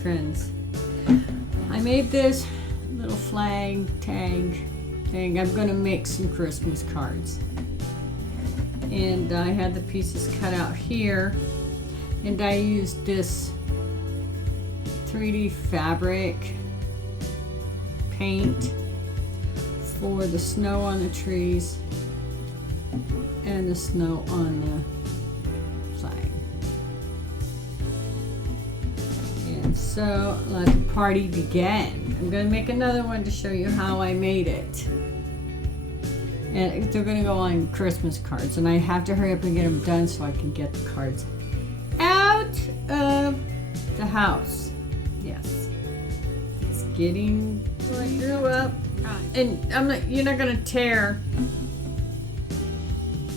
friends. I made this little flag tag thing. I'm going to make some Christmas cards. And I had the pieces cut out here. And I used this 3D fabric paint for the snow on the trees and the snow on the flag. And so let the party begin. I'm going to make another one to show you how I made it. And they're going to go on Christmas cards, and I have to hurry up and get them done so I can get the cards out of the house. Yes, it's getting. So I grew up, and you're not going to tear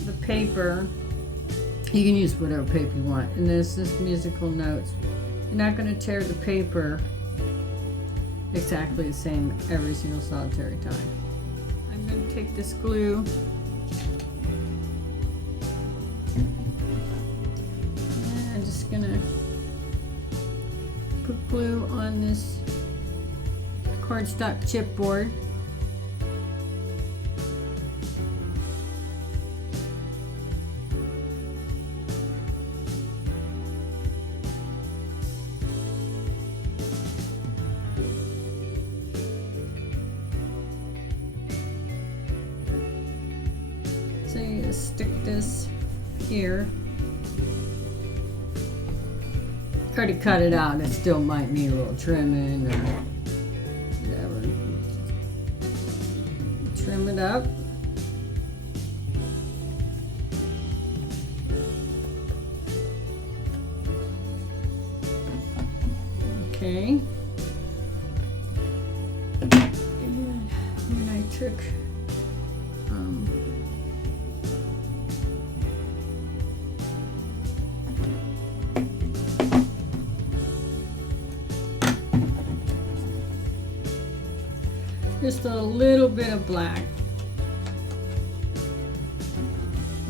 the paper. You can use whatever paper you want, and this is musical notes. You're not going to tear the paper exactly the same every single solitary time. I'm going to take this glue and I'm just going to put glue on this cardstock chipboard. So you just stick this here. I already cut it out. It still might need a little trimming or whatever. Trim it up. Okay. And then I took just a little bit of black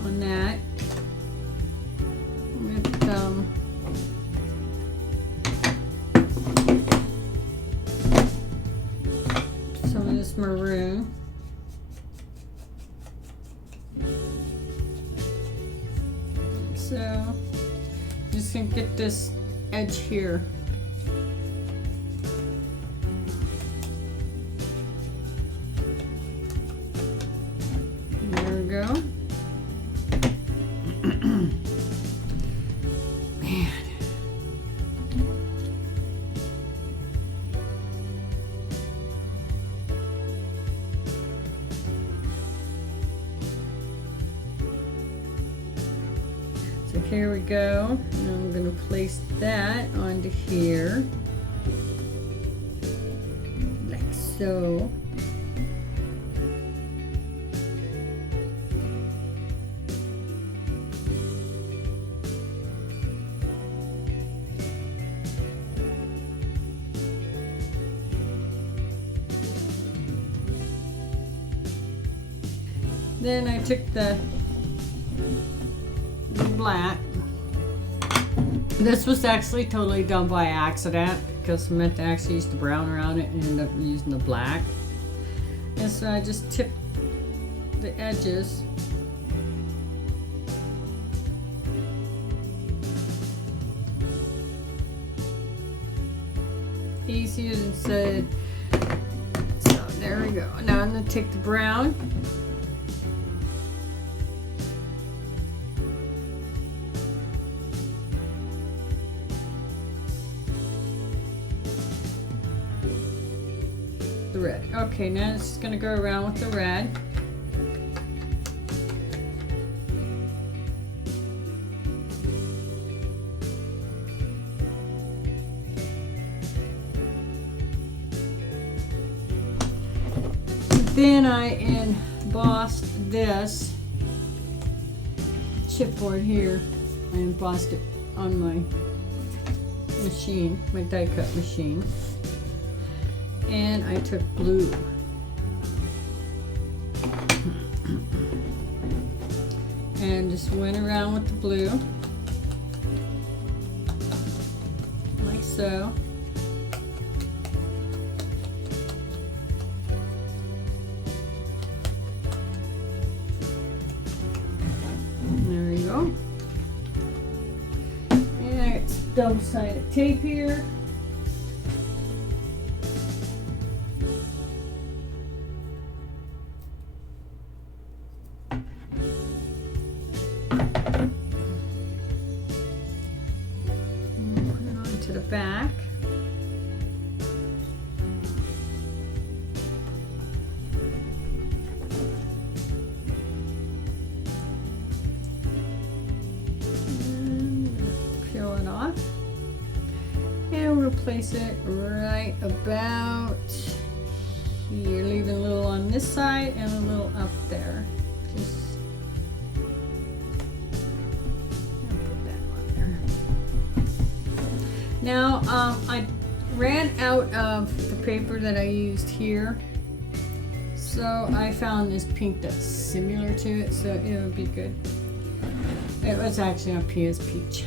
on that with some of this maroon. So just gonna get this edge here. Go. Man. So here we go. And I'm going to place that onto here. Like so. Then I took the black. This was actually totally done by accident because I meant to actually use the brown around it and ended up using the black. And so I just tipped the edges. Easier than said. So there we go. Now I'm going to take the brown. The red. Okay, now it's just going to go around with the red. Then I embossed this chipboard here. I embossed it on my machine, my die cut machine. And I took blue. And just went around with the blue. Like so. double-sided tape here. To the back. And peel it off. And we'll place it right about here, leaving a little on this side and a little up there. Just now, I ran out of the paper that I used here, so I found this pink that's similar to it, so it would be good. It was actually a PS Peach.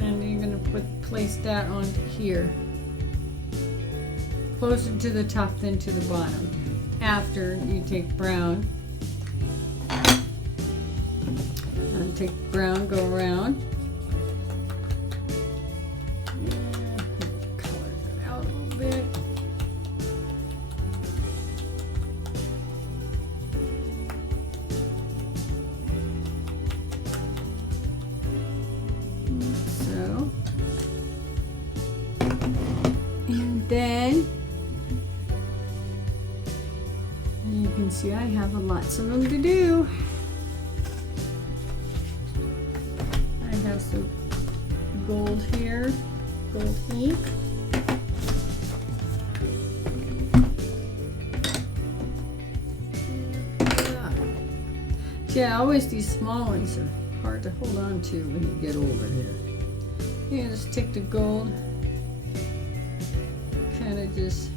And you're gonna place that onto here, closer to the top than to the bottom. After you take brown, and take brown, go around. Then you can see I have lots of them to do. I have some gold here, gold ink. Yeah, always these small ones are hard to hold on to when you get older here. You just take the gold, kind of just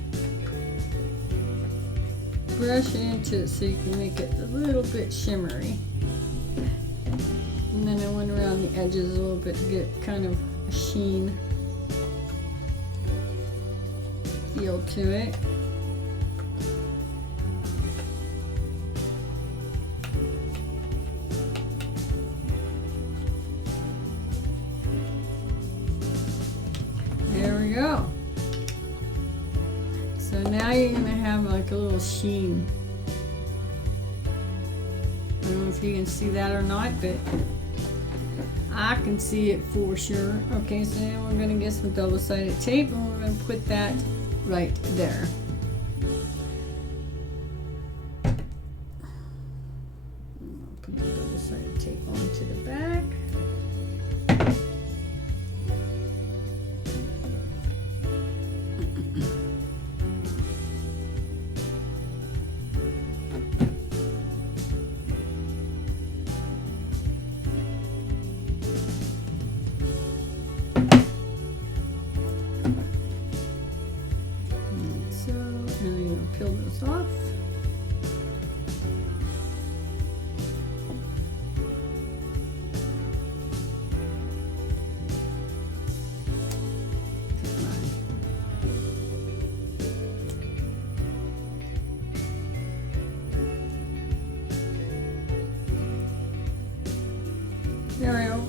brush into it so you can make it a little bit shimmery. And then I went around the edges a little bit to get kind of a sheen feel to it. There we go. So now you're going to have like a little sheen. I don't know if you can see that or not, but I can see it for sure. Okay, so now we're going to get some double-sided tape and we're going to put that right there. Put the double-sided tape onto the back. Peel this off. There we go.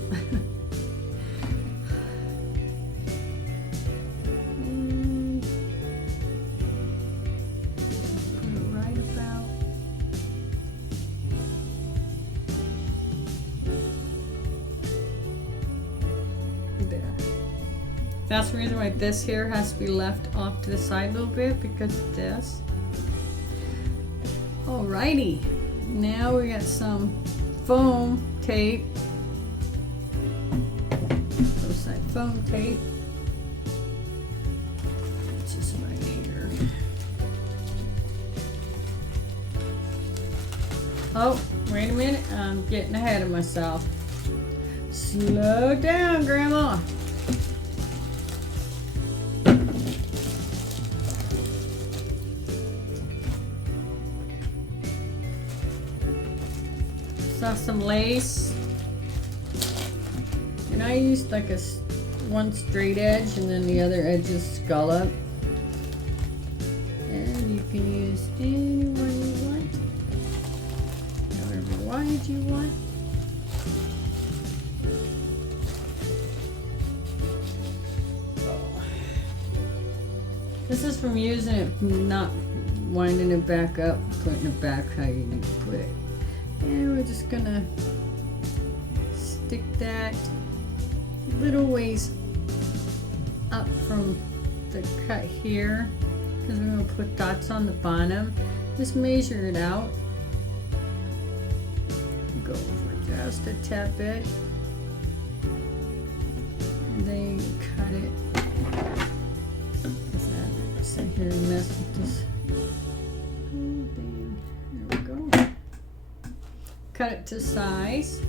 That's the reason why this here has to be left off to the side a little bit, because of this. Alrighty, now we got some foam tape. Double-sided foam tape. It's just right here. Oh, wait a minute, I'm getting ahead of myself. Slow down, Grandma. Saw some lace, and I used like one straight edge and then the other edge is scallop. And you can use any one you want, however wide you want. This is from using it, not winding it back up, putting it back how you need to put it. And we're just gonna stick that little ways up from the cut here, because we're gonna put dots on the bottom. Just measure it out. Go over just a tad bit. And then you cut it. Sit here and mess with this whole thing. There we go. Cut it to size.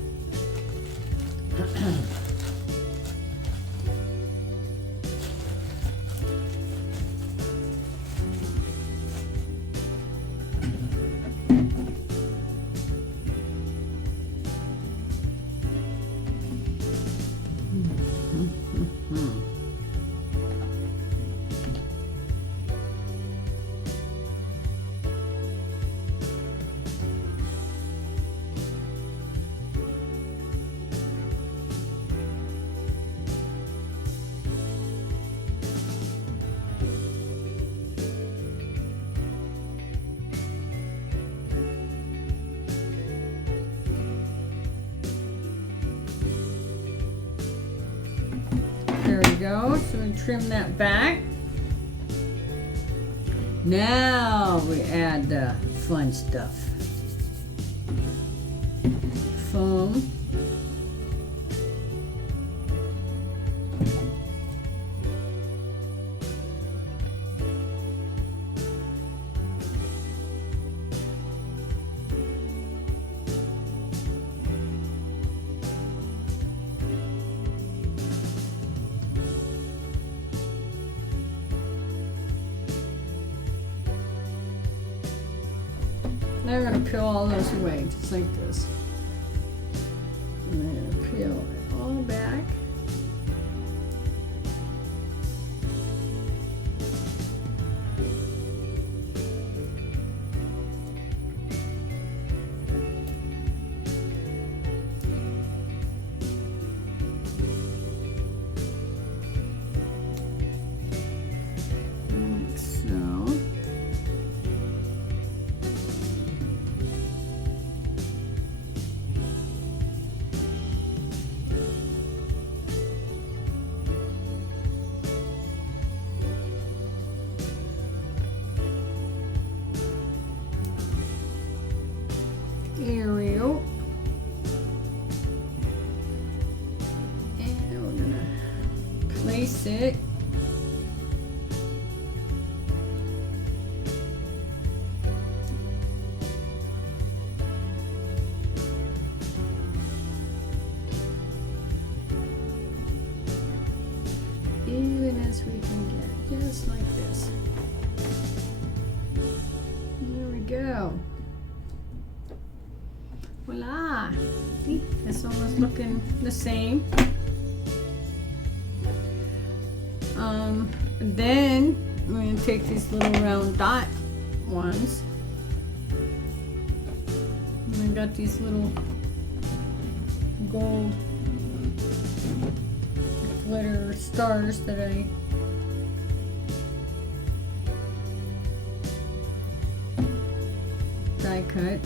There we go. So we trim that back. Now we add the fun stuff. Foam. Now we're going to peel all those away, just like this. And I'm going to peel it all back. Like so. Here we go. And we're gonna place it even as we can get it, just like this. There we go. Voila! See, it's almost looking the same. Then I'm going to take these little round dot ones. And I got these little gold glitter stars that I die cut.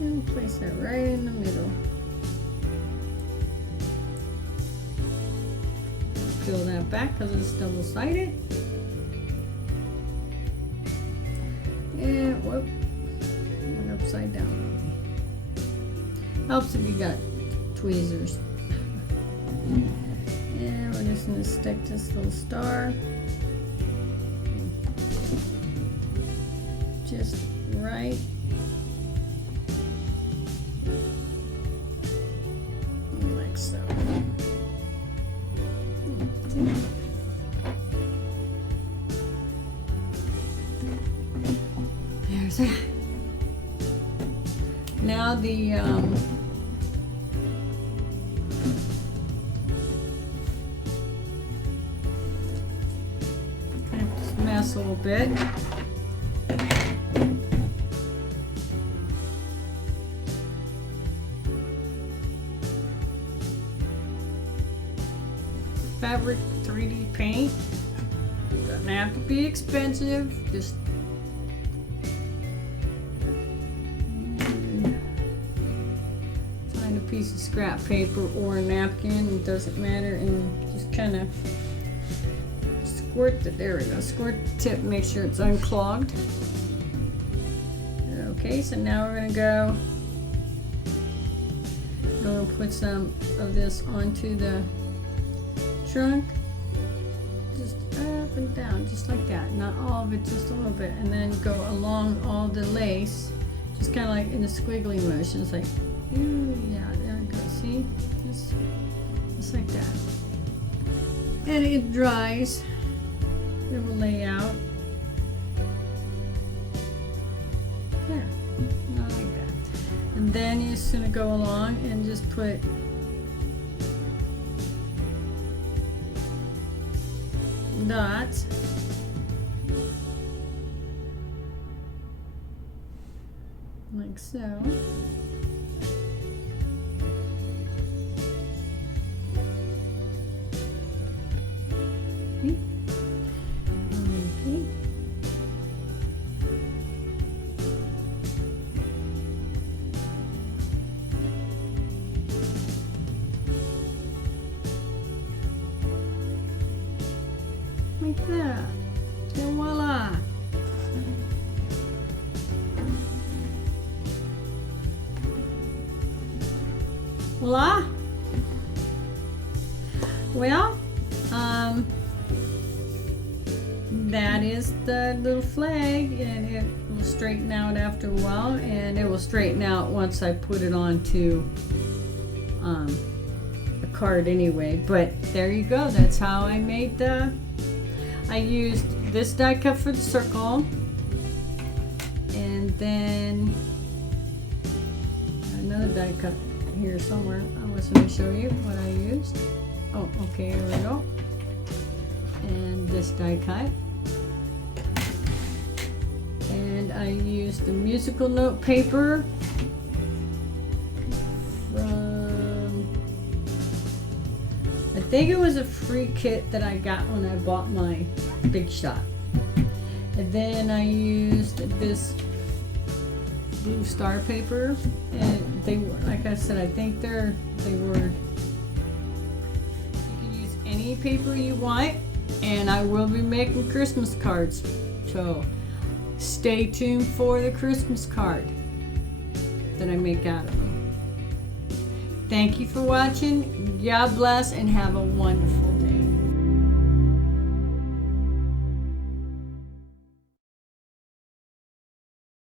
And place that right in the middle. Peel that back because it's double-sided. And whoop, went upside down. Helps if you got tweezers. And we're just going to stick this little star just right. Like so. There's that. Now the mess a little bit. Fabric 3D paint. Doesn't have to be expensive. Just find a piece of scrap paper or a napkin. It doesn't matter, and just kind of squirt the. There we go. Squirt the tip. Make sure it's unclogged. Okay, so now we're gonna go and put some of this onto the trunk. Just up and down, just like that. Not all of it, just a little bit. And then go along all the lace, just kind of like in a squiggly motion. It's like, ooh, yeah, there we go. See? Just like that. And it dries. It will lay out. There. Not like that. And then you're just gonna go along and just put dots. Like so. Okay. Okay. Like that. And voila. Voila. Well, that is the little flag, and it will straighten out after a while, and it will straighten out once I put it onto a card anyway. But there you go. That's how I made the. I used this die cut for the circle, and then another die cut here somewhere. I was going to show you what I used. Oh, okay, here we go. And this die cut. And I used the musical note paper from, I think it was a free kit that I got when I bought my Big Shot. And then I used this blue star paper, and they were, like I said, I think they were, you can use any paper you want, and I will be making Christmas cards, so stay tuned for the Christmas card that I make out of them. Thank you for watching. God bless and have a wonderful day.